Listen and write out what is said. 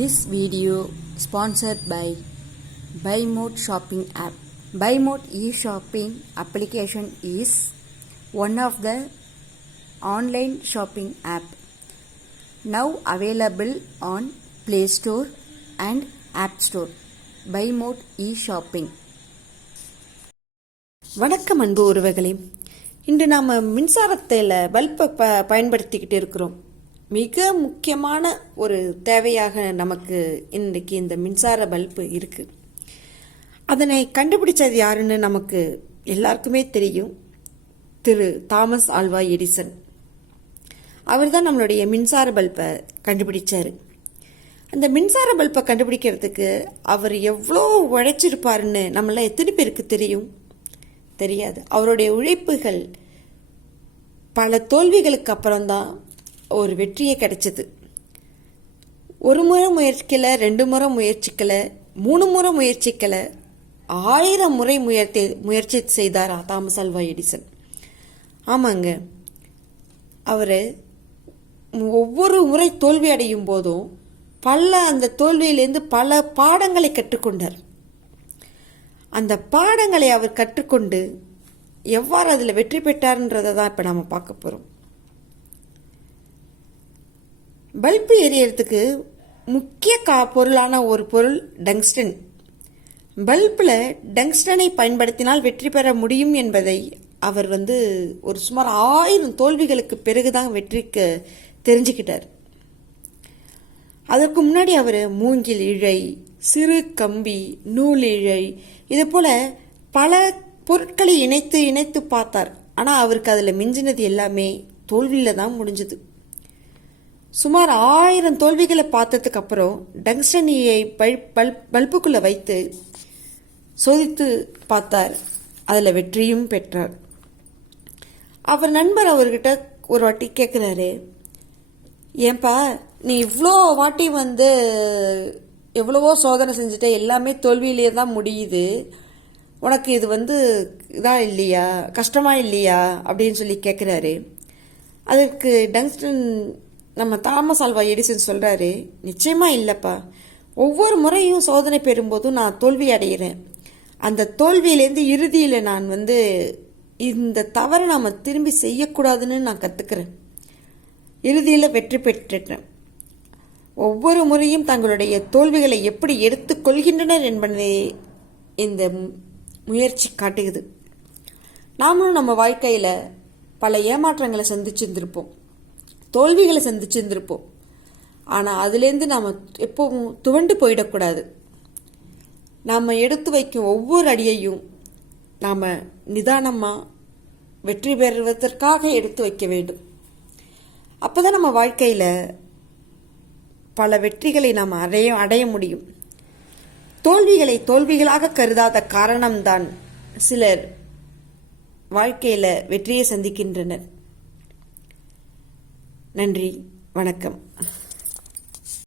This video sponsored by BuyMode shopping app. BuyMode e-shopping application is one of the online shopping app now available on Play Store and App Store. BuyMode e-shopping. வணக்கம் அன்பு உறவுகளே. இன்று நாம் மின்சாரத்தில் பல்பை பயன்படுத்திக்கிட்டு இருக்கிறோம். மிக முக்கியமான ஒரு தேவையாக நமக்கு இன்றைக்கு இந்த மின்சார பல்பு இருக்குது. அதனை கண்டுபிடிச்சது யாருன்னு நமக்கு எல்லாருக்குமே தெரியும். திரு தாமஸ் ஆல்வா எடிசன். அவர் தான் நம்மளுடைய மின்சார பல்பை கண்டுபிடிச்சார். அந்த மின்சார பல்பை கண்டுபிடிக்கிறதுக்கு அவர் எவ்வளோ உழைச்சிருப்பாருன்னு நம்மளாம் எத்தனை பேருக்கு தெரியும்? தெரியாது. அவருடைய உழைப்புகள் பல தோல்விகளுக்கு அப்புறம்தான் ஒரு வெற்றியே கிடைச்சது. ஒரு முறை முயற்சிக்கலை, 2 முறை முயற்சிக்கலை, 3 முறை முயற்சிக்கலை, 1000 முறை முயற்சி செய்தார் தாமஸ் ஆல்வா எடிசன். ஆமாங்க, அவர் ஒவ்வொரு முறை தோல்வி அடையும் போதும் அந்த தோல்வியிலேருந்து பல பாடங்களை கற்றுக்கொண்டார். அந்த பாடங்களை அவர் கற்றுக்கொண்டு எவ்வாறு அதில் வெற்றி பெற்றார்ன்றதை தான் இப்போ நாம் பார்க்க போகிறோம். பல்பு எரியறதுக்கு முக்கிய பொருளான ஒரு பொருள் டங்ஸ்டன். பல்பில் டங்ஸ்டனை பயன்படுத்தினால் வெற்றி பெற முடியும் என்பதை அவர் ஒரு சுமார் 1000 தோல்விகளுக்கு பிறகுதான் வெற்றிக்கு தெரிஞ்சுக்கிட்டார். அதற்கு முன்னாடி அவர் மூங்கில் இழை, சிறு கம்பி, நூல் இழை, இது போல பல பொருட்களை இணைத்து பார்த்தார். ஆனால் அவருக்கு அதில் மிஞ்சினது எல்லாமே தோல்வியில் தான் முடிஞ்சது. சுமார் 1000 தோல்விகளை பார்த்ததுக்கு அப்புறம் டங்ஸ்டனியை பல்புக்குள்ளே வைத்து சோதித்து பார்த்தார். அதில் வெற்றியும் பெற்றார். அவர் நண்பர் அவர்கிட்ட ஒரு வாட்டி கேட்குறாரு, ஏன்பா நீ இவ்வளோ வாட்டி எவ்வளவோ சோதனை செஞ்சுட்ட, எல்லாமே தோல்வியிலே தான் முடியுது, உனக்கு இது இதாக இல்லையா, கஷ்டமாக இல்லையா அப்படின்னு சொல்லி கேட்குறாரு. அதற்கு டங்ஸ்டன் நம்ம தாமஸ் ஆல்வா எடிசன் சொல்கிறாரு, நிச்சயமாக இல்லைப்பா, ஒவ்வொரு முறையும் சோதனை பெறும்போதும் நான் தோல்வி அடைகிறேன். அந்த தோல்வியிலேருந்து இறுதியில் நான் இந்த தவறை நாம் திரும்பி செய்யக்கூடாதுன்னு நான் கற்றுக்கிறேன். இறுதியில் வெற்றி பெற்றுட்டேன். ஒவ்வொரு முறையும் தங்களுடைய தோல்விகளை எப்படி எடுத்துக்கொள்கின்றனர் என்பதை இந்த முயற்சி காட்டுகிறது. நாமளும் நம்ம வாழ்க்கையில் பல ஏமாற்றங்களை சந்திச்சிருந்திருப்போம், தோல்விகளை சந்திச்சிருந்திருப்போம். ஆனால் அதுலேருந்து நாம் எப்பவும் துவண்டு போயிடக்கூடாது. நாம் எடுத்து வைக்கும் ஒவ்வொரு அடியையும் நாம் நிதானமாக வெற்றி பெறுவதற்காக எடுத்து வைக்க வேண்டும். அப்போ தான் நம்ம வாழ்க்கையில் பல வெற்றிகளை நாம் அடைய முடியும். தோல்விகளை தோல்விகளாக கருதாத காரணம்தான் சிலர் வாழ்க்கையில் வெற்றியை சந்திக்கின்றனர். நன்றி, வணக்கம்.